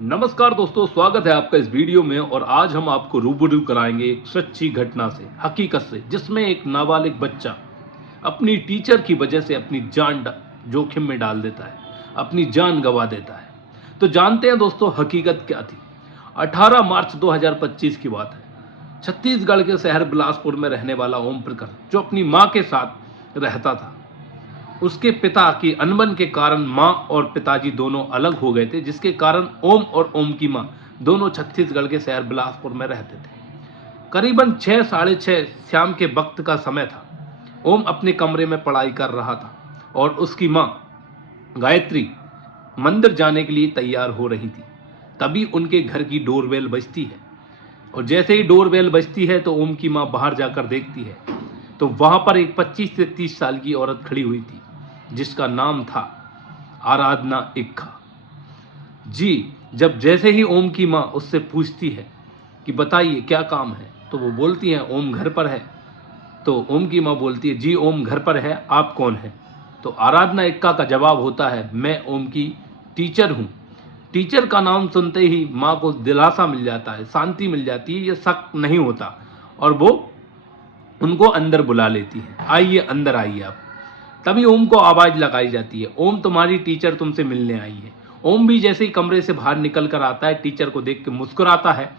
नमस्कार दोस्तों, स्वागत है आपका इस वीडियो में। और आज हम आपको रूबरू कराएंगे एक सच्ची घटना से, हकीकत से, जिसमें एक नाबालिग बच्चा अपनी टीचर की वजह से अपनी जान जोखिम में डाल देता है, अपनी जान गंवा देता है। तो जानते हैं दोस्तों, हकीकत क्या थी। 18 मार्च 2025 की बात है। छत्तीसगढ़ के शहर बिलासपुर में रहने वाला ओम प्रकाश, जो अपनी माँ के साथ रहता था, उसके पिता की अनबन के कारण माँ और पिताजी दोनों अलग हो गए थे, जिसके कारण ओम और ओम की माँ दोनों छत्तीसगढ़ के शहर बिलासपुर में रहते थे। करीबन 6 साढ़े 6 शाम के वक्त का समय था। ओम अपने कमरे में पढ़ाई कर रहा था और उसकी माँ गायत्री मंदिर जाने के लिए तैयार हो रही थी। तभी उनके घर की डोरबेल बजती है और जैसे ही डोरबेल बजती है तो ओम की माँ बाहर जाकर देखती है तो वहां पर एक 25 से 30 साल की औरत खड़ी हुई थी, जिसका नाम था आराधना इक्का। जी, जब जैसे ही ओम की माँ उससे पूछती है कि बताइए क्या काम है, तो वो बोलती है ओम घर पर है। तो ओम की माँ बोलती है जी ओम घर पर है, आप कौन हैं? तो आराधना इक्का का जवाब होता है मैं ओम की टीचर हूँ। टीचर का नाम सुनते ही माँ को दिलासा मिल जाता है, शांति मिल जाती है, ये शक नहीं होता और वो उनको अंदर बुला लेती है। आइए अंदर आइए आप। तभी ओम को आवाज लगाई जाती है, ओम तुम्हारी टीचर तुमसे मिलने आई है। ओम भी जैसे ही कमरे से बाहर निकल कर आता है, टीचर को देख के मुस्कुराता है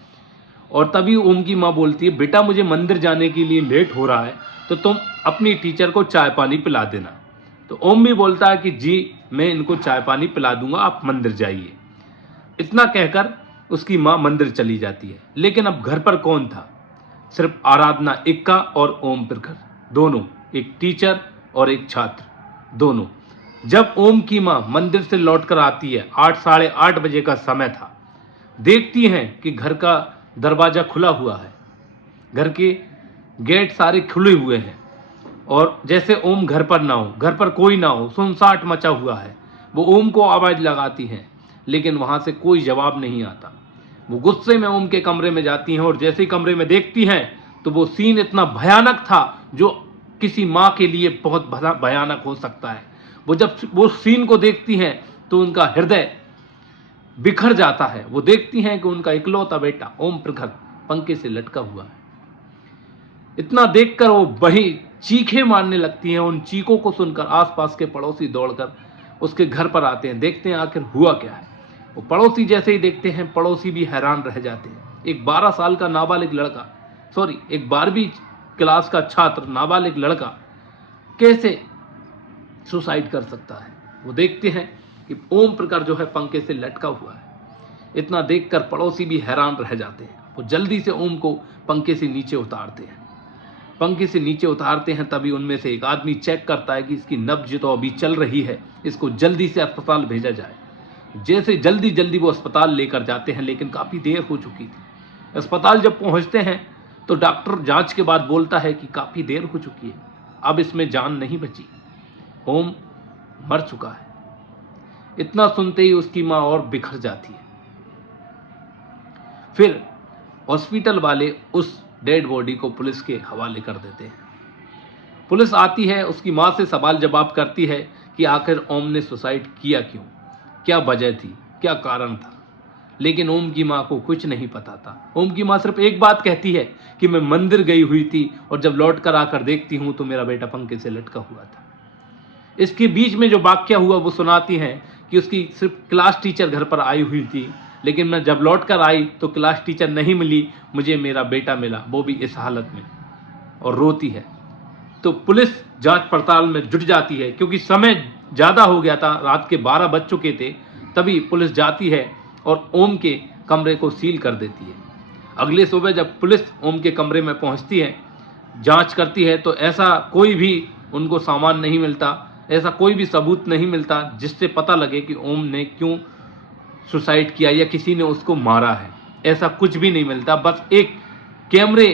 और तभी ओम की माँ बोलती है बेटा मुझे मंदिर जाने के लिए लेट हो रहा है, तो तुम अपनी टीचर को चाय पानी पिला देना। तो ओम भी बोलता है कि जी मैं इनको चाय पानी पिला दूंगा, आप मंदिर जाइए। इतना कहकर उसकी माँ मंदिर चली जाती है। लेकिन अब घर पर कौन था? सिर्फ आराधना इक्का और ओम प्रखर, दोनों, एक टीचर और एक छात्र, दोनों। जब ओम की माँ मंदिर से लौटकर आती है, 8 साढ़े 8 बजे का समय था, देखती हैं कि घर का दरवाजा खुला हुआ है, घर के गेट सारे खुले हुए हैं और जैसे ओम घर पर ना हो, घर पर कोई ना हो, सुनसाट मचा हुआ है। वो ओम को आवाज लगाती हैं लेकिन वहां से कोई जवाब नहीं आता। वो गुस्से में ओम के कमरे में जाती हैं और जैसे ही कमरे में देखती हैं तो वो सीन इतना भयानक था जो किसी माँ के लिए बहुत भयानक हो सकता है। वो जब वो सीन को देखती हैं तो उनका हृदय बिखर जाता है। वो देखती हैं कि उनका इकलौता बेटा ओम प्रखर पंखे से लटका हुआ है। इतना देखकर वो वही चीखें मारने लगती हैं। उन चीखों को सुनकर आसपास के पड़ोसी दौड़कर उसके घर पर आते हैं, देखते हैं आखिर हुआ क्या है। वो पड़ोसी जैसे ही देखते हैं, पड़ोसी भी हैरान रह जाते हैं। एक 12 साल का नाबालिग लड़का, सॉरी एक 12वीं क्लास का छात्र, नाबालिग लड़का कैसे सुसाइड कर सकता है? वो देखते हैं कि ओम प्रकाश जो है पंखे से लटका हुआ है। इतना देखकर पड़ोसी भी हैरान रह जाते हैं। वो जल्दी से ओम को पंखे से नीचे उतारते हैं। पंखे से नीचे उतारते हैं तभी उनमें से एक आदमी चेक करता है कि इसकी नब्ज तो अभी चल रही है, इसको जल्दी से अस्पताल भेजा जाए। जैसे जल्दी जल्दी वो अस्पताल लेकर जाते हैं, लेकिन काफ़ी देर हो चुकी थी। अस्पताल जब पहुंचते हैं तो डॉक्टर जांच के बाद बोलता है कि काफ़ी देर हो चुकी है, अब इसमें जान नहीं बची, ओम मर चुका है। इतना सुनते ही उसकी माँ और बिखर जाती है। फिर हॉस्पिटल वाले उस डेड बॉडी को पुलिस के हवाले कर देते हैं। पुलिस आती है, उसकी माँ से सवाल जवाब करती है कि आखिर ओम ने सुसाइड किया क्यों, क्या वजह थी, क्या कारण था। लेकिन ओम की माँ को कुछ नहीं पता था। ओम की माँ सिर्फ एक बात कहती है कि मैं मंदिर गई हुई थी और जब लौट कर आकर देखती हूँ तो मेरा बेटा पंखे से लटका हुआ था। इसके बीच में जो वाक्य हुआ वो सुनाती हैं कि उसकी सिर्फ क्लास टीचर घर पर आई हुई थी, लेकिन मैं जब लौट कर आई तो क्लास टीचर नहीं मिली, मुझे मेरा बेटा मिला, वो भी इस हालत में, और रोती है। तो पुलिस जांच पड़ताल में जुट जाती है। क्योंकि समय ज़्यादा हो गया था, रात के 12 बज चुके थे, तभी पुलिस जाती है और ओम के कमरे को सील कर देती है। अगले सुबह जब पुलिस ओम के कमरे में पहुंचती है, जांच करती है, तो ऐसा कोई भी उनको सामान नहीं मिलता, ऐसा कोई भी सबूत नहीं मिलता जिससे पता लगे कि ओम ने क्यों सुसाइड किया या किसी ने उसको मारा है। ऐसा कुछ भी नहीं मिलता। बस एक कैमरे,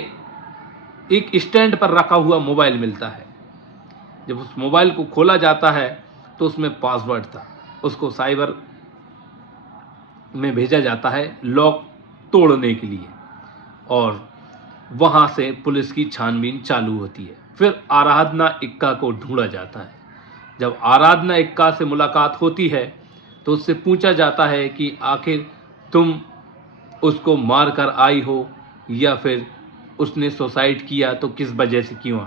एक स्टैंड पर रखा हुआ मोबाइल मिलता है। जब उस मोबाइल को खोला जाता है तो उसमें पासवर्ड था, उसको साइबर में भेजा जाता है लॉक तोड़ने के लिए, और वहां से पुलिस की छानबीन चालू होती है। फिर आराधना इक्का को ढूंढा जाता है। जब आराधना इक्का से मुलाकात होती है तो उससे पूछा जाता है कि आखिर तुम उसको मार कर आई हो या फिर उसने सुसाइड किया तो किस वजह से क्यों,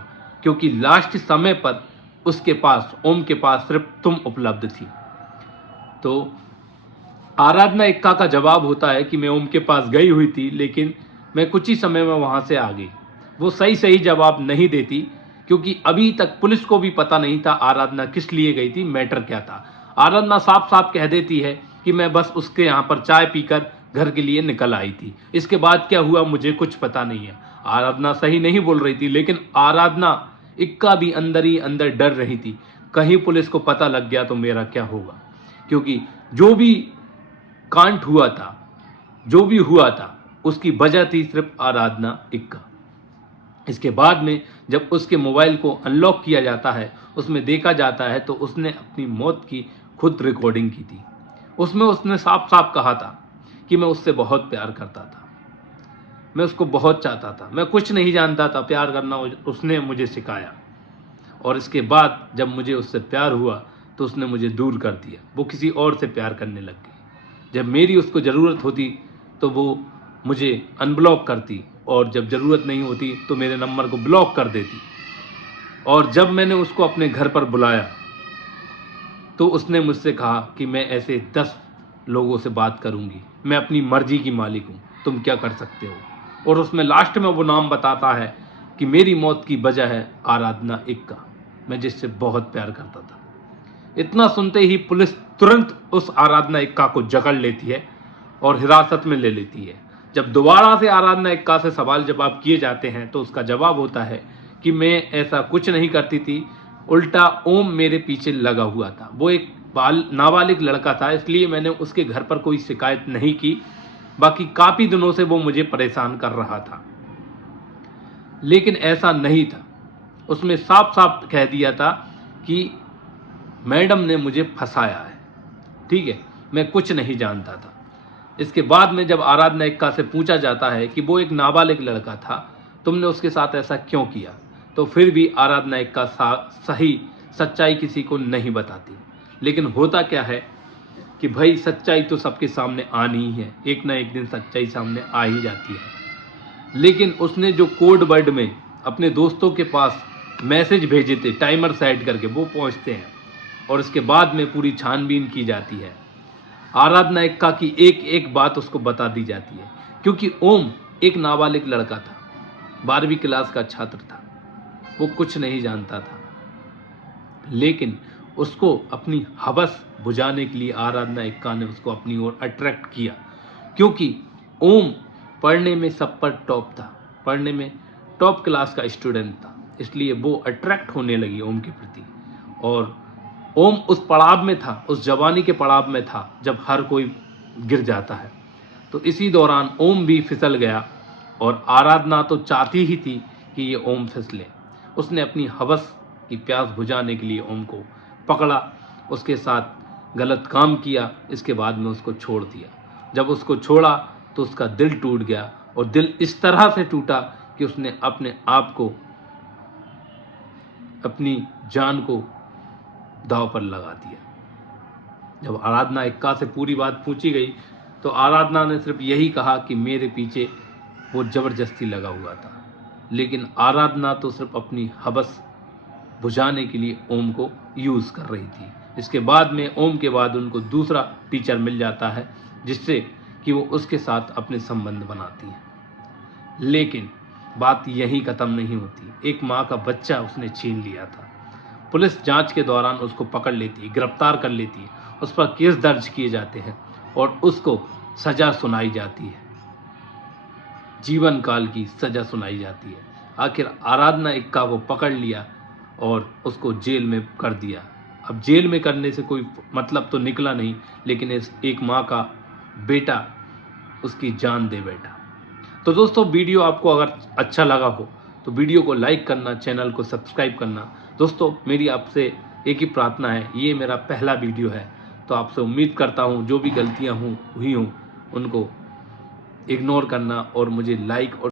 क्योंकि लास्ट समय पर उसके पास, ओम के पास सिर्फ तुम उपलब्ध थी। तो आराधना इक्का का जवाब होता है कि मैं ओम के पास गई हुई थी, लेकिन मैं कुछ ही समय में वहाँ से आ गई। वो सही सही जवाब नहीं देती, क्योंकि अभी तक पुलिस को भी पता नहीं था आराधना किस लिए गई थी, मैटर क्या था। आराधना साफ साफ कह देती है कि मैं बस उसके यहाँ पर चाय पीकर घर के लिए निकल आई थी, इसके बाद क्या हुआ मुझे कुछ पता नहीं है। आराधना सही नहीं बोल रही थी, लेकिन आराधना इक्का भी अंदर ही अंदर डर रही थी, कहीं पुलिस को पता लग गया तो मेरा क्या होगा। क्योंकि जो भी कांड हुआ था, जो भी हुआ था, उसकी वजह थी सिर्फ आराधना इक्का। इसके बाद में जब उसके मोबाइल को अनलॉक किया जाता है, उसमें देखा जाता है तो उसने अपनी मौत की खुद रिकॉर्डिंग की थी। उसमें उसने साफ साफ कहा था कि मैं उससे बहुत प्यार करता था, मैं उसको बहुत चाहता था, मैं कुछ नहीं जानता था, प्यार करना उसने मुझे सिखाया। और इसके बाद जब मुझे उससे प्यार हुआ तो उसने मुझे दूर कर दिया, वो किसी और से प्यार करने लग गई। जब मेरी उसको ज़रूरत होती तो वो मुझे अनब्लॉक करती, और जब ज़रूरत नहीं होती तो मेरे नंबर को ब्लॉक कर देती। और जब मैंने उसको अपने घर पर बुलाया तो उसने मुझसे कहा कि मैं ऐसे 10 लोगों से बात करूंगी, मैं अपनी मर्जी की मालिक हूँ, तुम क्या कर सकते हो। और उसमें लास्ट में वो नाम बताता है कि मेरी मौत की वजह है आराधना इक्का, मैं जिससे बहुत प्यार करता था। इतना सुनते ही पुलिस तुरंत उस आराधना इक्का को जकड़ लेती है और हिरासत में ले लेती है। जब दोबारा से आराधना इक्का से सवाल जवाब किए जाते हैं तो उसका जवाब होता है कि मैं ऐसा कुछ नहीं करती थी, उल्टा ओम मेरे पीछे लगा हुआ था। वो एक नाबालिग लड़का था, इसलिए मैंने उसके घर पर कोई शिकायत नहीं की, बाकी काफ़ी दिनों से वो मुझे परेशान कर रहा था। लेकिन ऐसा नहीं था, उसमें साफ साफ कह दिया था कि मैडम ने मुझे फंसाया है, ठीक है, मैं कुछ नहीं जानता था। इसके बाद में जब आराधना इक्का से पूछा जाता है कि वो एक नाबालिग लड़का था, तुमने उसके साथ ऐसा क्यों किया, तो फिर भी आराधना इक्का सही सच्चाई किसी को नहीं बताती। लेकिन होता क्या है कि भाई सच्चाई तो सबके सामने आनी ही है, एक ना एक दिन सच्चाई सामने आ ही जाती है। लेकिन उसने जो कोड वर्ड में अपने दोस्तों के पास मैसेज भेजे थे टाइमर सेट करके, वो पहुंचते हैं और इसके बाद में पूरी छानबीन की जाती है। आराधना इक्का की एक एक बात उसको बता दी जाती है, क्योंकि ओम एक नाबालिग लड़का था, 12वीं क्लास का छात्र था, वो कुछ नहीं जानता था। लेकिन उसको अपनी हवस बुझाने के लिए आराधना इक्का ने उसको अपनी ओर अट्रैक्ट किया, क्योंकि ओम पढ़ने में सब पर टॉप था, पढ़ने में टॉप क्लास का स्टूडेंट था, इसलिए वो अट्रैक्ट होने लगी ओम के प्रति। और ओम उस पड़ाव में था, उस जवानी के पड़ाव में था जब हर कोई गिर जाता है। तो इसी दौरान ओम भी फिसल गया और आराधना तो चाहती ही थी कि ये ओम फिसले। उसने अपनी हवस की प्यास बुझाने के लिए ओम को पकड़ा, उसके साथ गलत काम किया, इसके बाद में उसको छोड़ दिया। जब उसको छोड़ा तो उसका दिल टूट गया, और दिल इस तरह से टूटा कि उसने अपने आप को, अपनी जान को दांव पर लगा दिया। जब आराधना इक्का से पूरी बात पूछी गई तो आराधना ने सिर्फ यही कहा कि मेरे पीछे वो ज़बरदस्ती लगा हुआ था। लेकिन आराधना तो सिर्फ अपनी हवस बुझाने के लिए ओम को यूज़ कर रही थी। इसके बाद में ओम के बाद उनको दूसरा टीचर मिल जाता है, जिससे कि वो उसके साथ अपने संबंध बनाती है। लेकिन बात यहीं ख़त्म नहीं होती, एक माँ का बच्चा उसने छीन लिया था। पुलिस जांच के दौरान उसको पकड़ लेती है, गिरफ्तार कर लेती है, उस पर केस दर्ज किए जाते हैं और उसको सज़ा सुनाई जाती है, जीवन काल की सज़ा सुनाई जाती है। आखिर आराधना इक्का को पकड़ लिया और उसको जेल में कर दिया। अब जेल में करने से कोई मतलब तो निकला नहीं, लेकिन इस एक माँ का बेटा उसकी जान दे बैठा। तो दोस्तों, वीडियो आपको अगर अच्छा लगा हो तो वीडियो को लाइक करना, चैनल को सब्सक्राइब करना। दोस्तों, मेरी आपसे एक ही प्रार्थना है, ये मेरा पहला वीडियो है, तो आपसे उम्मीद करता हूँ जो भी गलतियाँ हुई हों उनको इग्नोर करना और मुझे लाइक और